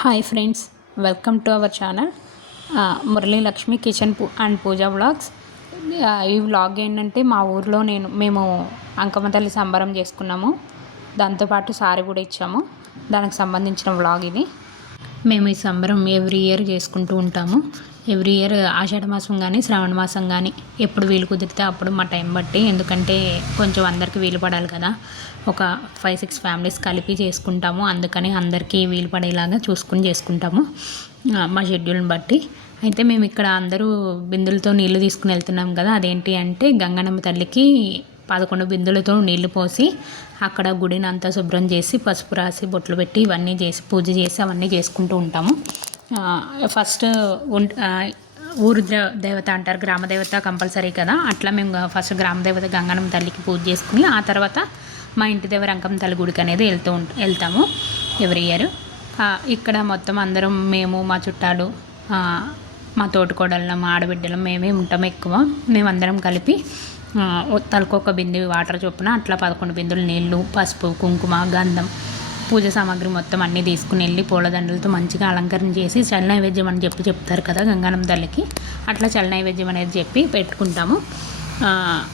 Hi friends, welcome to our channel Murali Lakshmi kitchen and Pooja vlogs. ఈ vlog ఏంటంటే మా ఊర్లో మేము అంకమ్మ తల్లి సంబరం చేసుకున్నాము. దాంతోపాటు సారీ కూడా ఇచ్చాము. దానికి సంబంధించిన వ్లాగ్ ఇది. మేము ఈ సంబరం ఎవ్రీ ఇయర్ చేసుకుంటూ ఉంటాము. ఎవ్రీ ఇయర్ ఆషాఢ మాసం కానీ శ్రావణ మాసం కానీ ఎప్పుడు వీలు కుదిరితే అప్పుడు మా టైం బట్టి, ఎందుకంటే కొంచెం అందరికీ వీలు పడాలి కదా. ఒక 5-6 ఫ్యామిలీస్ కలిపి చేసుకుంటాము. అందుకని అందరికీ వీలు పడేలాగా చూసుకుని చేసుకుంటాము మా షెడ్యూల్ని బట్టి. అయితే మేము ఇక్కడ అందరూ బిందులతో నీళ్లు తీసుకుని వెళ్తున్నాం కదా. అదేంటి అంటే గంగన్నమ్మ తల్లికి 11 బిందులతో నీళ్లు పోసి అక్కడ గుడిని అంతా శుభ్రం చేసి పసుపు రాసి బొట్లు పెట్టి ఇవన్నీ చేసి పూజ చేసి అవన్నీ చేసుకుంటూ ఉంటాము. ఫస్ట్ ఊరు దేవత అంటారు, గ్రామ దేవత కంపల్సరీ కదా. అట్లా మేము ఫస్ట్ గ్రామ దేవత గంగన్నమ్మ తల్లికి పూజ చేసుకుని ఆ తర్వాత మా ఇంటి దగ్గర అంకమ్మ తల్లి గుడికి అనేది వెళ్తాము ఎవ్రీ ఇయర్. ఇక్కడ మొత్తం అందరం మేము మా చుట్టాలు మా తోటికోడళ్ళం మా ఆడబిడ్డలం మేమే ఉంటాము ఎక్కువ. మేమందరం కలిపి తలకొక బిందె వాటర్ చొప్పున అట్లా 11 బిందులు నీళ్ళు, పసుపు, కుంకుమ, గంధం, పూజ సామాగ్రి మొత్తం అన్నీ తీసుకుని వెళ్ళి పూలదండలతో మంచిగా అలంకరణ చేసి చల్ల నైవేద్యం అని చెప్తారు కదా గంగన్నమ్మ తల్లికి. అట్లా చల్ల నైవేద్యం అనేది చెప్పి పెట్టుకుంటాము.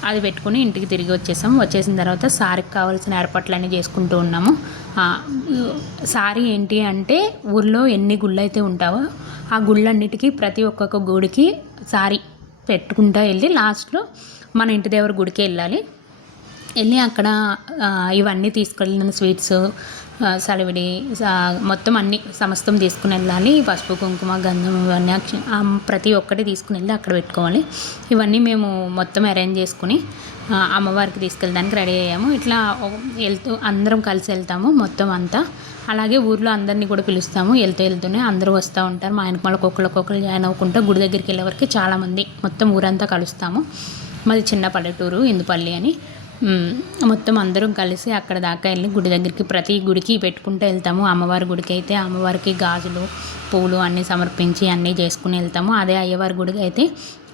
అది పెట్టుకుని ఇంటికి తిరిగి వచ్చేసిన తర్వాత సారికి కావాల్సిన ఏర్పాట్లన్నీ చేసుకుంటూ ఉన్నాము. సారీ ఏంటి అంటే ఊళ్ళో ఎన్ని గుళ్ళు అయితే ఉంటావో ఆ గుళ్ళన్నిటికీ ప్రతి ఒక్కొక్క గుడికి సారీ పెట్టుకుంటూ వెళ్ళి లాస్ట్లో మన ఇంటి దేవుడి గుడికి వెళ్ళి అక్కడ ఇవన్నీ తీసుకెళ్ళిన స్వీట్స్, సలివిడి మొత్తం అన్నీ సమస్తం తీసుకుని వెళ్ళాలి. పసుపు, కుంకుమ, గంధం ఇవన్నీ ప్రతి ఒక్కటి తీసుకుని వెళ్ళి అక్కడ పెట్టుకోవాలి. ఇవన్నీ మేము మొత్తం అరేంజ్ చేసుకుని అమ్మవారికి తీసుకెళ్ళడానికి రెడీ అయ్యాము. ఇట్లా అందరం కలిసి వెళ్తాము మొత్తం అంతా. అలాగే ఊర్లో అందరినీ కూడా పిలుస్తాము. వెళ్తూనే అందరూ వస్తూ ఉంటారు. మా ఆయనకు మళ్ళీ ఒక్కొక్కరు జాయిన్ అవ్వకుండా గుడి దగ్గరికి వెళ్ళే వరకు చాలామంది మొత్తం ఊరంతా కలుస్తాము. మాది చిన్న పల్లెటూరు ఇందుపల్లి అని. మొత్తం అందరం కలిసి అక్కడ దాకా వెళ్ళి గుడి దగ్గరికి ప్రతి గుడికి పెట్టుకుంటూ వెళ్తాము. అమ్మవారి గుడికి అయితే అమ్మవారికి గాజులు, పూలు అన్నీ సమర్పించి అన్నీ చేసుకుని వెళ్తాము. అదే అయ్యవారి గుడికి అయితే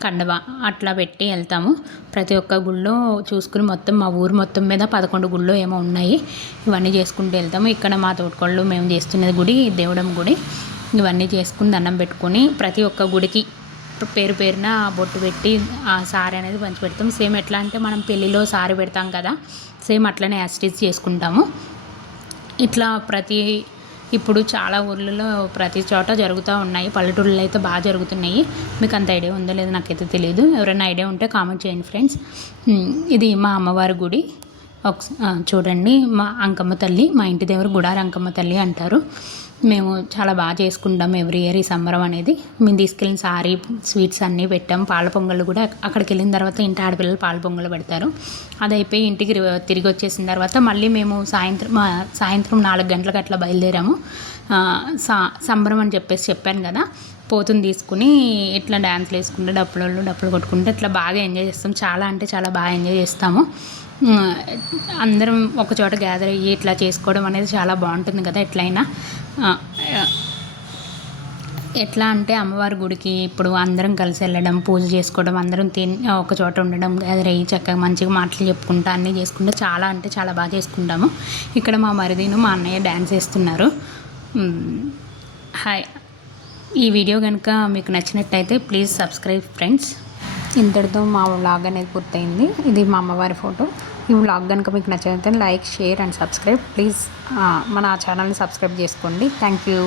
కండవ అట్లా పెట్టి వెళ్తాము. ప్రతి ఒక్క గుళ్ళో చూసుకుని మొత్తం మా ఊరు మొత్తం మీద 11 గుళ్ళు ఏమో ఉన్నాయి. ఇవన్నీ చేసుకుంటూ వెళ్తాము. ఇక్కడ మా తోటకోళ్ళు మేము చేస్తున్నది గుడి దేవుడమ్మ గుడి. ఇవన్నీ చేసుకుని దండం పెట్టుకొని ప్రతి ఒక్క గుడికి పేరున బొట్టు పెట్టి ఆ సారీ అనేది పంచి పెడతాం. సేమ్ ఎట్లా అంటే మనం పెళ్ళిలో సారీ పెడతాం కదా, సేమ్ అట్లనే యాస్టిచ్ చేసుకుంటాము. ఇట్లా ఇప్పుడు చాలా ఊర్లలో ప్రతి చోట జరుగుతూ ఉన్నాయి. పల్లెటూళ్ళలో అయితే బాగా జరుగుతున్నాయి. మీకు అంత ఐడియా ఉందో లేదో నాకైతే తెలియదు. ఎవరైనా ఐడియా ఉంటే కామెంట్ చేయండి ఫ్రెండ్స్. ఇది మా అమ్మవారి గుడి. చూడండి, మా అంకమ్మ తల్లి, మా ఇంటి దేవుడు గుడారి అంకమ్మ తల్లి అంటారు. మేము చాలా బాగా చేసుకుంటాం ఎవ్రీ ఇయర్ ఈ సంబరం అనేది. మేము తీసుకెళ్ళిన సారీ, స్వీట్స్ అన్నీ పెట్టాము. పాల పొంగళ్ళు కూడా అక్కడికి వెళ్ళిన తర్వాత ఇంటి ఆడపిల్లలు పాల పొంగళ్ళు పెడతారు. అది అయిపోయి ఇంటికి తిరిగి వచ్చేసిన తర్వాత మళ్ళీ మేము సాయంత్రం 4 గంటలకు అట్లా బయలుదేరాము. సంబరం అని చెప్పాను కదా. పోతుని తీసుకుని ఇట్లా డ్యాన్స్లు వేసుకుంటే డప్పులు కొట్టుకుంటే ఇట్లా బాగా ఎంజాయ్ చేస్తాం. చాలా అంటే చాలా బాగా ఎంజాయ్ చేస్తాము. అందరం ఒక చోట గ్యాదర్ అయ్యి ఇట్లా చేసుకోవడం అనేది చాలా బాగుంటుంది కదా. ఎట్లా అంటే అమ్మవారి గుడికి ఇప్పుడు అందరం కలిసి వెళ్ళడం, పూజ చేసుకోవడం, అందరం ఒక చోట ఉండడం, గ్యాదర్ అయ్యి చక్కగా మంచిగా మాటలు చెప్పుకుంటా అన్నీ చేసుకుంటే చాలా అంటే చాలా బాగా చేసుకుంటాము. ఇక్కడ మా మరిదిను మా అన్నయ్య డ్యాన్స్ వేస్తున్నారు. హాయ్, ఈ వీడియో కనుక మీకు నచ్చినట్టయితే ప్లీజ్ సబ్స్క్రైబ్ ఫ్రెండ్స్. ఇంతటితో మా వ్లాగ్ అనేది పూర్తయింది. ఇది మా అమ్మవారి ఫోటో. ఈ వ్లాగ్ కనుక మీకు నచ్చినట్లయితే like, share and subscribe. Please మన ఛానల్ని సబ్స్క్రైబ్ చేసుకోండి. Thank you.